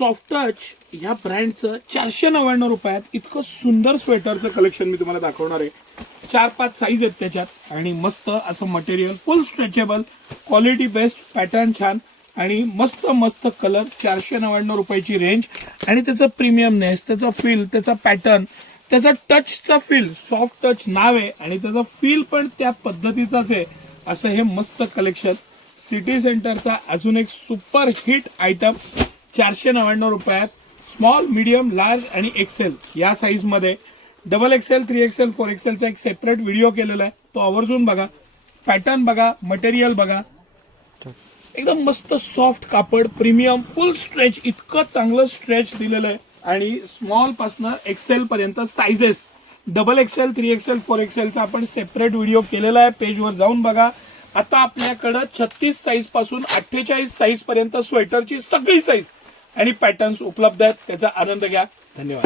Soft touch या ब्रँडचं 499 रुपयात इतकं सुंदर स्वेटरचं कलेक्शन मी तुम्हाला दाखवणार आहे. 4-5 साईज आहेत त्याच्यात आणि मस्त असं मटेरियल, फुल स्ट्रेचेबल, क्वालिटी बेस्ट, पॅटर्न छान आणि मस्त मस्त कलर. 499 रुपयाची रेंज आणि त्याचं प्रीमियमनेस, त्याचा फील, त्याचा पॅटर्न, त्याचा टचचा फील, सॉफ्ट टच नाव आहे आणि त्याचा फील पण त्या पद्धतीचाच आहे. असं हे मस्त कलेक्शन सिटी सेंटरचा अजून एक सुपर हिट आयटम 499 रुपयात. स्मॉल, मीडियम, लार्ज आणि एक्सेल या साईज मध्ये. डबल एक्सेल, 3XL, 4XLचा एक सेपरेट व्हिडिओ केलेला आहे, तो आवर्जून बघा. पॅटर्न बघा, मटेरियल बघा, एकदम मस्त सॉफ्ट कापड, प्रीमियम, फुल स्ट्रेच, इतकं चांगलं स्ट्रेच दिलेलं आहे. आणि स्मॉल पासनं एक्सेल पर्यंत साईजेस, डबल एक्सेल, 3XL, 4XLचा आपण सेपरेट व्हिडिओ केलेला आहे, पेजवर जाऊन बघा. आता आपल्याकडं 36 साईज पासून 48 साईज पर्यंत स्वेटरची सगळी साईज आणि पॅटर्न्स उपलब्ध आहेत. त्याचा आनंद घ्या. धन्यवाद.